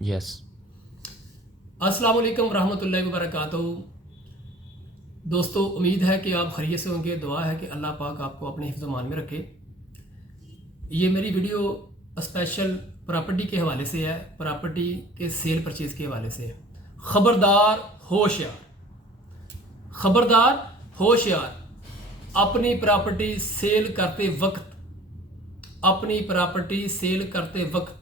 Yes. अस्सलाम वालेकुम रहमतुल्लाहि व बरकातहू। दोस्तों, उम्मीद है कि आप खैरियत से होंगे। दुआ है कि अल्लाह पाक आपको अपने हिफ्ज़ मान में रखे। ये मेरी वीडियो स्पेशल प्रॉपर्टी के हवाले से है, प्रॉपर्टी के सेल परचेज़ के हवाले से है। ख़बरदार होशियार, ख़बरदार होशियार। अपनी प्रॉपर्टी सेल करते वक्त, अपनी प्रॉपर्टी सेल करते वक्त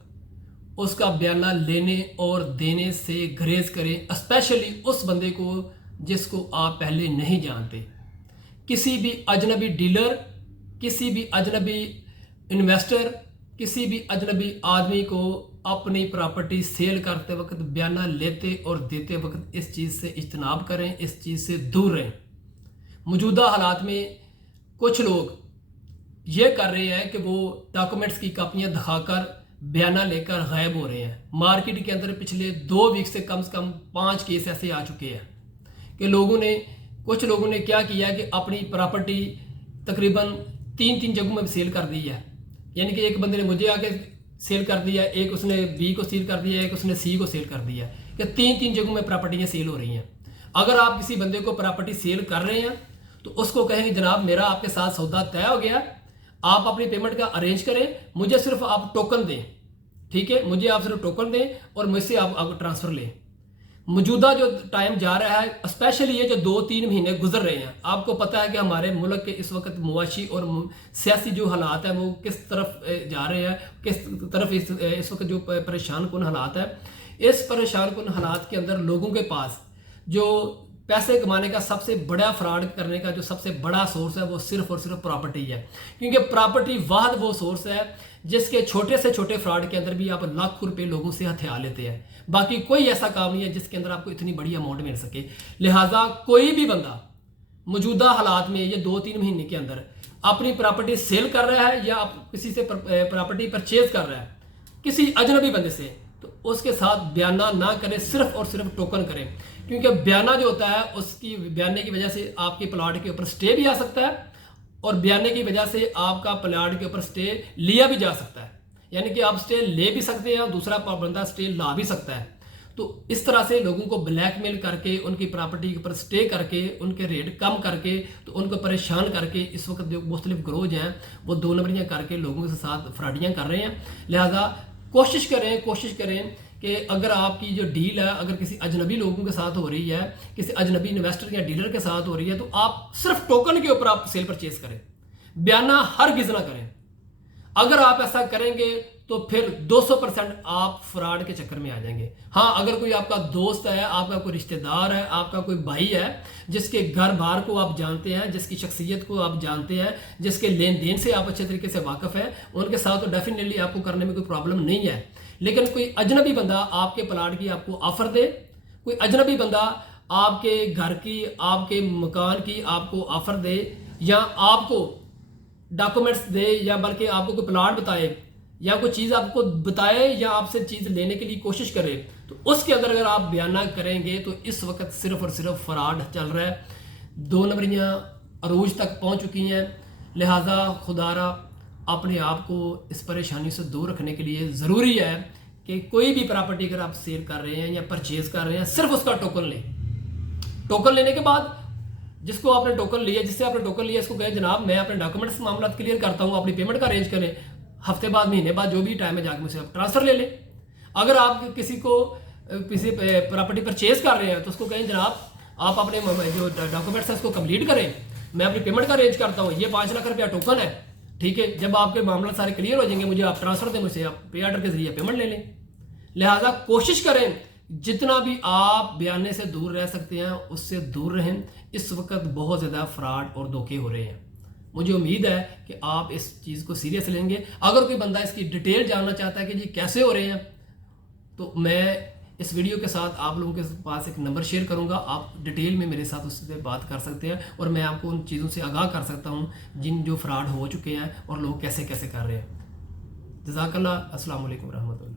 उसका बयाना लेने और देने से गुरेज करें, स्पेशली उस बंदे को जिसको आप पहले नहीं जानते। किसी भी अजनबी डीलर, किसी भी अजनबी इन्वेस्टर, किसी भी अजनबी आदमी को अपनी प्रॉपर्टी सेल करते वक्त, बयाना लेते और देते वक्त इस चीज़ से इज्तनाब करें, इस चीज़ से दूर रहें। मौजूदा हालात में कुछ लोग ये कर रहे हैं कि वो डॉक्यूमेंट्स की कापियाँ दिखाकर बयाना लेकर गायब हो रहे हैं। मार्केट के अंदर पिछले 2 वीक से कम 5 केस ऐसे आ चुके हैं कि कुछ लोगों ने क्या किया कि अपनी प्रॉपर्टी तकरीबन 3 जगहों में सेल कर दी है। यानी कि एक बंदे ने मुझे आके सेल कर दिया, एक उसने बी को सेल कर दिया, एक उसने सी को सेल कर दिया, कि 3 जगहों में प्रॉपर्टियाँ सेल हो रही हैं। अगर आप किसी बंदे को प्रॉपर्टी सेल कर रहे हैं तो उसको कहें जनाब मेरा आपके साथ सौदा तय हो गया, आप अपनी पेमेंट का अरेंज करें, मुझे सिर्फ आप टोकन दें। ठीक है, मुझे आप सिर्फ टोकन दें और मुझसे आप ट्रांसफ़र लें। मौजूदा जो टाइम जा रहा है, स्पेशली ये जो 2-3 महीने गुजर रहे हैं, आपको पता है कि हमारे मुल्क के इस वक्त मुआशी और सियासी जो हालात हैं वो किस तरफ जा रहे हैं, किस तरफ इस वक्त जो परेशान कुन हालात है। इस परेशान कुन हालात के अंदर लोगों के पास जो पैसे कमाने का सबसे बड़ा फ्रॉड करने का जो सबसे बड़ा सोर्स है वो सिर्फ और सिर्फ प्रॉपर्टी है। क्योंकि प्रॉपर्टी वाहद वो सोर्स है जिसके छोटे से छोटे फ्रॉड के अंदर भी आप लाखों रुपए लोगों से हथिया लेते हैं। बाकी कोई ऐसा काम नहीं है जिसके अंदर आपको इतनी बड़ी अमाउंट मिल सके। लिहाजा कोई भी बंदा मौजूदा हालात में ये 2-3 महीने के अंदर अपनी प्रॉपर्टी सेल कर रहा है या आप किसी से प्रॉपर्टी परचेज कर रहा है किसी अजनबी बंदे से, तो उसके साथ बयाना ना करें, सिर्फ और सिर्फ टोकन करें। क्योंकि बयाना जो होता है उसकी बयाने की वजह से आपके प्लाट के ऊपर स्टे भी आ सकता है और बयाने की वजह से आपका प्लाट के ऊपर स्टे लिया भी जा सकता है। यानी कि आप स्टे ले भी सकते हैं और दूसरा बंदा स्टे ला भी सकता है। तो इस तरह से लोगों को ब्लैकमेल करके, उनकी प्रॉपर्टी के ऊपर स्टे करके, उनके रेट कम करके, तो उनको परेशान करके इस वक्त जो मुख्तलिफ ग्रोज हैं वो 2 नंबरियाँ करके लोगों के साथ फ्रॉडियाँ कर रहे हैं। लिहाजा कोशिश करें कि अगर आपकी जो डील है अगर किसी अजनबी लोगों के साथ हो रही है, किसी अजनबी इन्वेस्टर या डीलर के साथ हो रही है, तो आप सिर्फ टोकन के ऊपर आप सेल परचेज करें, बयाना हरगिज़ ना करें। अगर आप ऐसा करेंगे तो फिर 200% आप फ्रॉड के चक्कर में आ जाएंगे। हाँ, अगर कोई आपका दोस्त है, आपका कोई रिश्तेदार है, आपका कोई भाई है जिसके घर बार को आप जानते हैं, जिसकी शख्सियत को आप जानते हैं, जिसके लेन देन से आप अच्छे तरीके से वाकिफ है, उनके साथ तो डेफिनेटली आपको करने में कोई प्रॉब्लम नहीं है। लेकिन कोई अजनबी बंदा आपके प्लाट की आपको ऑफर दे, कोई अजनबी बंदा आपके घर की, आपके मकान की आपको ऑफर दे, या आपको डॉक्यूमेंट्स दे, या बल्कि आपको कोई प्लाट बताए या कोई चीज़ आपको बताए या आपसे चीज़ लेने के लिए कोशिश करे, तो उसके अंदर अगर आप बयाना करेंगे तो इस वक्त सिर्फ और सिर्फ फ्रॉड चल रहा है। 2 नंबरियाँ अरूज तक पहुँच चुकी हैं। लिहाजा खुदारा अपने आप को इस परेशानी से दूर रखने के लिए ज़रूरी है कि कोई भी प्रॉपर्टी अगर आप सेल कर रहे हैं या परचेज़ कर रहे हैं, सिर्फ उसका टोकन लें। टोकन लेने के बाद जिसको आपने टोकन लिया, जिससे आपने टोकन लिया, इसको कहें जनाब मैं अपने डॉक्यूमेंट्स मामला क्लियर करता हूँ, अपनी पेमेंट का अरेंज करें, हफ्ते बाद, महीने बाद, जो भी टाइम है जाके मुझसे आप ट्रांसफ़र ले लें। अगर आप किसी प्रॉपर्टी परचेज़ कर रहे हैं तो उसको कहें जनाब आप अपने जो डॉक्यूमेंट्स हैं उसको कंप्लीट करें, मैं अपनी पेमेंट का अरेंज करता हूँ, ये 5 लाख रुपया टोकन है। ठीक है, जब आपके मामला सारे क्लियर हो जाएंगे मुझे आप ट्रांसफ़र दें, मुझसे आप पे ऑर्डर के जरिए पेमेंट ले लें। लिहाजा कोशिश करें जितना भी आप बयाने से दूर रह सकते हैं उससे दूर रहें। इस वक्त बहुत ज़्यादा फ्रॉड और धोखे हो रहे हैं। मुझे उम्मीद है कि आप इस चीज़ को सीरियस लेंगे। अगर कोई बंदा इसकी डिटेल जानना चाहता है कि जी कैसे हो रहे हैं, तो मैं इस वीडियो के साथ आप लोगों के पास एक नंबर शेयर करूंगा, आप डिटेल में मेरे साथ उससे बात कर सकते हैं और मैं आपको उन चीज़ों से आगाह कर सकता हूं जिन जो फ्रॉड हो चुके हैं और लोग कैसे कैसे कर रहे हैं। जज़ाकल्लाह। अस्सलाम वालेकुम रहमतुल्लाह।